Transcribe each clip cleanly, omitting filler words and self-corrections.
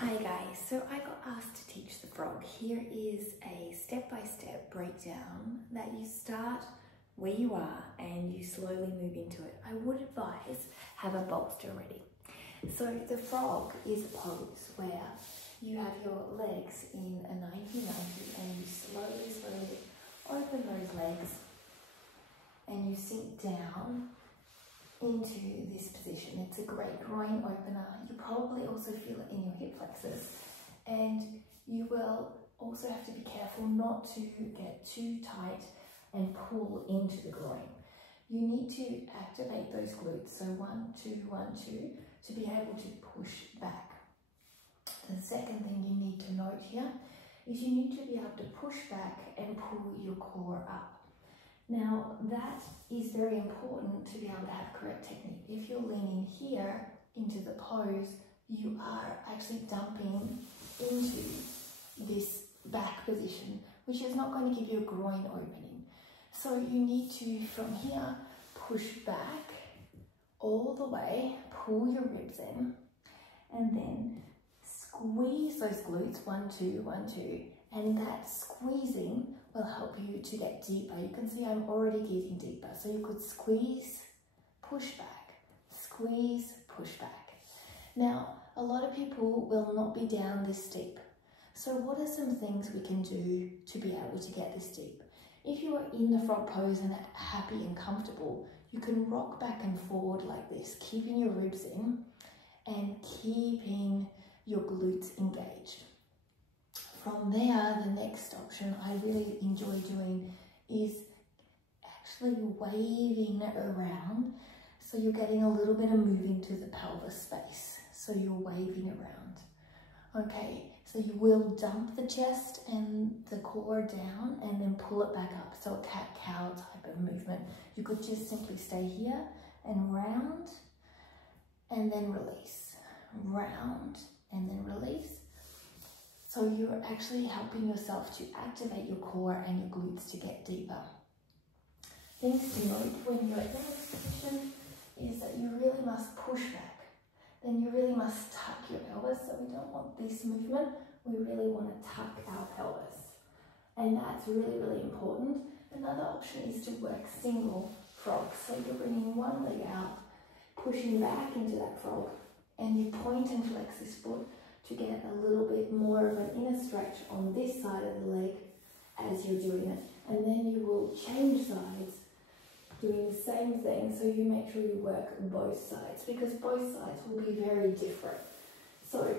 Hi guys, so I got asked to teach the frog. Here is a step-by-step breakdown that you start where you are and you slowly move into it. I would advise have a bolster ready. So the frog is a pose where you have your legs in a 90-90 and you slowly open those legs and you sink down into this position. It's a great groin opener. You probably also feel it in your hip flexors, and you will also have to be careful not to get too tight and pull into the groin. You need to activate those glutes, so 1, 2, 1, 2, to be able to push back. The second thing you need to note here is you need to be able to push back and pull your core up. Now that is very important to be able to have correct technique. If you're leaning here into the pose, you are actually dumping into this back position, which is not going to give you a groin opening. So you need to, from here, push back all the way, pull your ribs in, and then squeeze those glutes, 1, 2, 1, 2, and that squeezing will help you to get deeper. You can see I'm already getting deeper. So you could squeeze, push back, squeeze, push back. Now, a lot of people will not be down this deep. So what are some things we can do to be able to get this deep? If you are in the frog pose and happy and comfortable, you can rock back and forward like this, keeping your ribs in and keeping your glutes engaged. From there, the next option I really enjoy doing is actually waving around. So you're getting a little bit of moving to the pelvis space. So you're waving around. Okay, so you will dump the chest and the core down and then pull it back up. So a cat-cow type of movement. You could just simply stay here and round and then release. Round and then release. So you're actually helping yourself to activate your core and your glutes to get deeper. Things to note when you're in this position is that you really must push back. Then you really must tuck your pelvis. So we don't want this movement. We really want to tuck our pelvis. And that's really important. Another option is to work single frogs. So you're bringing one leg out, pushing back into that frog, and you point and flex this foot to get a little bit more of an inner stretch on this side of the leg as you're doing it. And then you will change sides, doing the same thing, so you make sure you work both sides, because both sides will be very different. So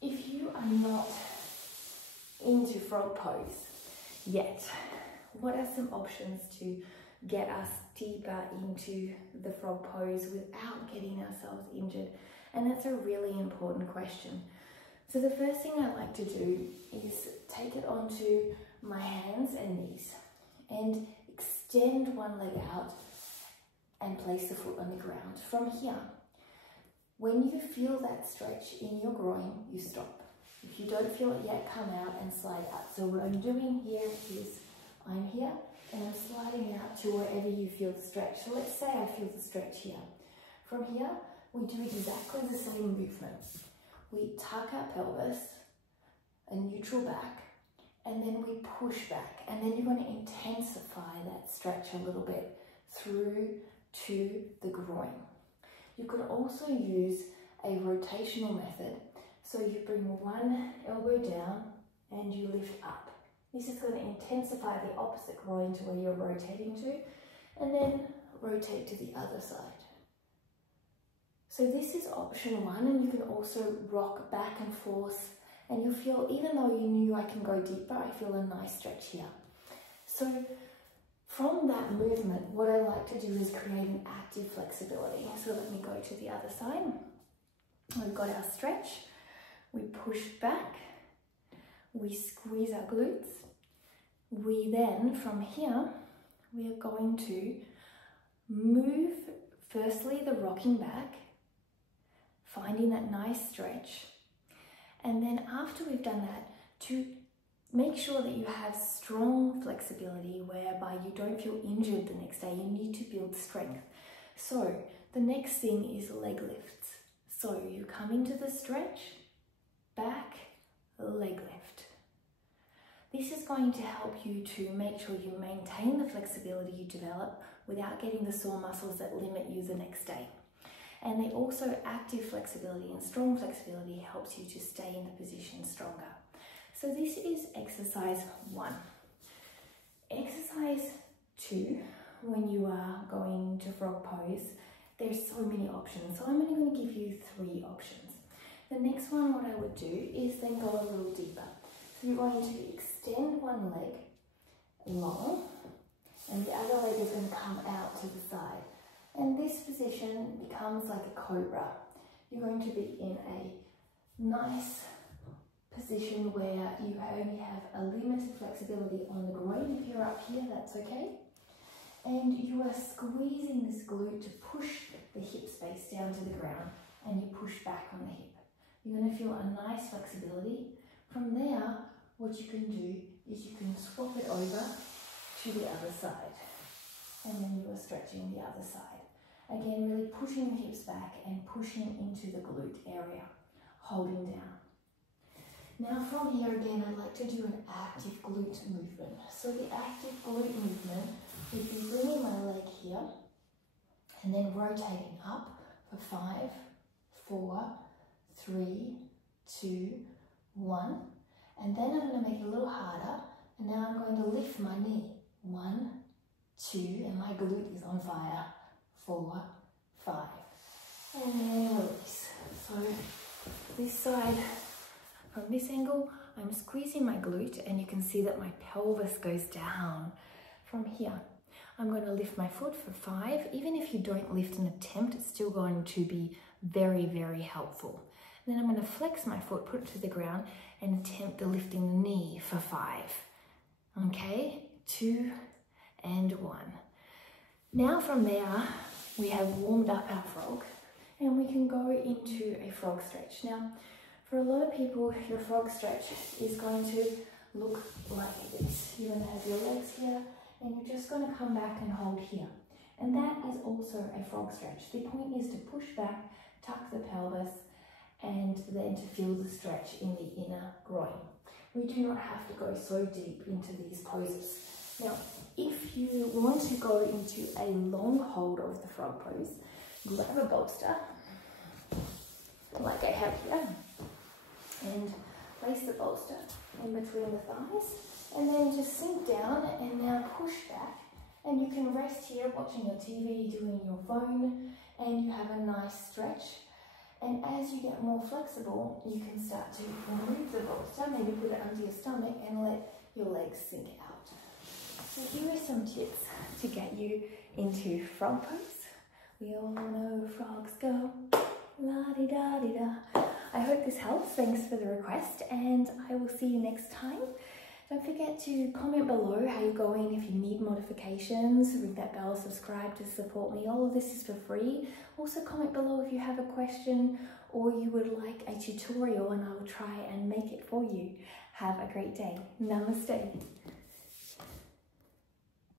if you are not into frog pose yet, what are some options to get us deeper into the frog pose without getting ourselves injured? And that's a really important question. So the first thing I like to do is take it onto my hands and knees and extend one leg out and place the foot on the ground. From here, when you feel that stretch in your groin, you stop. If you don't feel it yet, come out and slide out. So what I'm doing here is I'm here and I'm sliding out to wherever you feel the stretch. So let's say I feel the stretch here. From here, we do exactly the same movement. We tuck our pelvis, a neutral back, and then we push back. And then you're going to intensify that stretch a little bit through to the groin. You can also use a rotational method. So you bring one elbow down and you lift up. This is going to intensify the opposite groin to where you're rotating to, and then rotate to the other side. So this is option one, and you can also rock back and forth, and you feel, even though you knew I can go deeper, I feel a nice stretch here. So from that movement, what I like to do is create an active flexibility. So let me go to the other side. We've got our stretch, we push back, we squeeze our glutes. We then, from here, we are going to move, firstly, the rocking back, finding that nice stretch. And then after we've done that, to make sure that you have strong flexibility whereby you don't feel injured the next day, you need to build strength. So the next thing is leg lifts. So you come into the stretch, back, leg lift. This is going to help you to make sure you maintain the flexibility you develop without getting the sore muscles that limit you the next day. And they also, active flexibility and strong flexibility helps you to stay in the position stronger. So this is exercise 1. Exercise 2, when you are going to frog pose, there's so many options. So I'm only going to give you 3 options. The next one, what I would do is then go a little deeper. So you're going to extend one leg long and the other leg is going to come out to the side. And this position becomes like a cobra. You're going to be in a nice position where you only have a limited flexibility on the groin. If you're up here, that's okay. And you are squeezing this glute to push the hip space down to the ground, and you push back on the hip. You're going to feel a nice flexibility. From there, what you can do is you can swap it over to the other side. And then you are stretching the other side. Again, really pushing the hips back and pushing into the glute area, holding down. Now from here again, I'd like to do an active glute movement. So the active glute movement would be bringing my leg here and then rotating up for 5, 4, 3, 2, 1. And then I'm going to make it a little harder. And now I'm going to lift my knee. 1, 2, and my glute is on fire. 4, 5, and then release. So this side, from this angle, I'm squeezing my glute and you can see that my pelvis goes down. From here, I'm going to lift my foot for 5. Even if you don't lift an attempt, it's still going to be very, very helpful. Then I'm going to flex my foot, put it to the ground, and attempt the lifting the knee for 5. Okay, 2 and 1. Now from there, we have warmed up our frog and we can go into a frog stretch. Now, for a lot of people, your frog stretch is going to look like this. You're going to have your legs here and you're just going to come back and hold here. And that is also a frog stretch. The point is to push back, tuck the pelvis, and then to feel the stretch in the inner groin. We do not have to go so deep into these poses. Now, if you want to go into a long hold of the frog pose, grab a bolster, like I have here, and place the bolster in between the thighs, and then just sink down and now push back. And you can rest here watching your TV, doing your phone, and you have a nice stretch. And as you get more flexible, you can start to remove the bolster, maybe put it under your stomach and let your legs sink out. So here are some tips to get you into frog pose. We all know frogs go la-di-da-di-da. I hope this helps. Thanks for the request, and I will see you next time. Don't forget to comment below how you're going. If you need modifications, ring that bell, subscribe to support me. All of this is for free. Also comment below if you have a question or you would like a tutorial, and I will try and make it for you. Have a great day. Namaste.